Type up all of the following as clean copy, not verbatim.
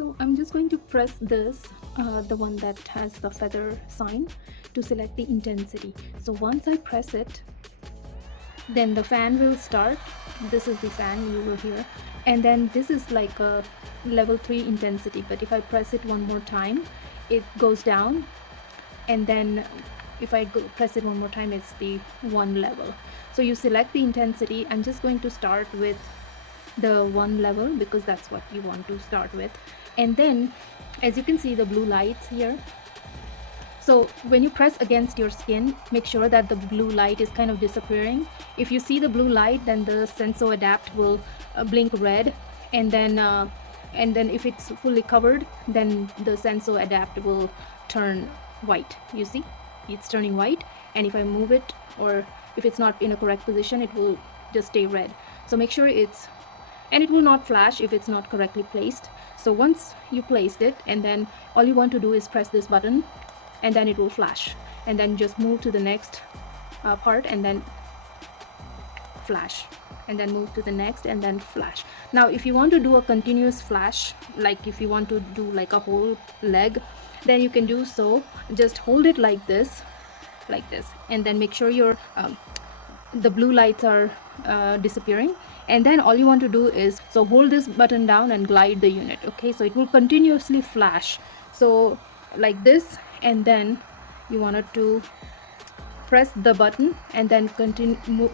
So I'm just going to press this, the one that has the feather sign, to select the intensity. So once I press it, then the fan will start. This is the fan you will hear, and then this is like a level 3 intensity, but if I press it one more time, it goes down, and then if I press it one more time, it's the 1 level. So you select the intensity. I'm just going to start with the 1 level because that's what you want to start with. And then as you can see the blue lights here, so when you press against your skin, make sure that the blue light is kind of disappearing. If you see the blue light, then the Senso Adapt will blink red, and then if it's fully covered, then the Senso Adapt will turn white. You see, it's turning white, and if I move it, or if it's not in a correct position, it will just stay red. So make sure and it will not flash if it's not correctly placed. So once you placed it, and then all you want to do is press this button, and then it will flash, and then just move to the next part, and then flash, and then move to the next, and then flash. Now if you want to do a continuous flash, like if you want to do like a whole leg, then you can do so. Just hold it like this, and then make sure your the blue lights are disappearing, and then all you want to do is, so hold this button down and glide the unit. Okay, so it will continuously flash, so like this, and then you wanted to press the button and then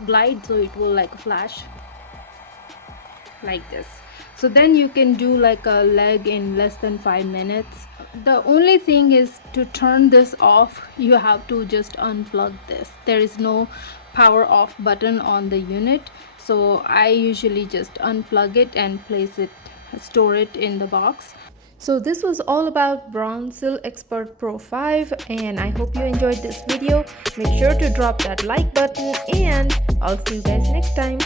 glide, so it will like flash like this. So then you can do like a leg in less than 5 minutes. The only thing is, to turn this off, you have to just unplug this. There is no power off button on the unit, so I usually just unplug it and store it in the box. So this was all about Braun Silk-Expert Pro 5, and I hope you enjoyed this video. Make sure to drop that like button, and I'll see you guys next time.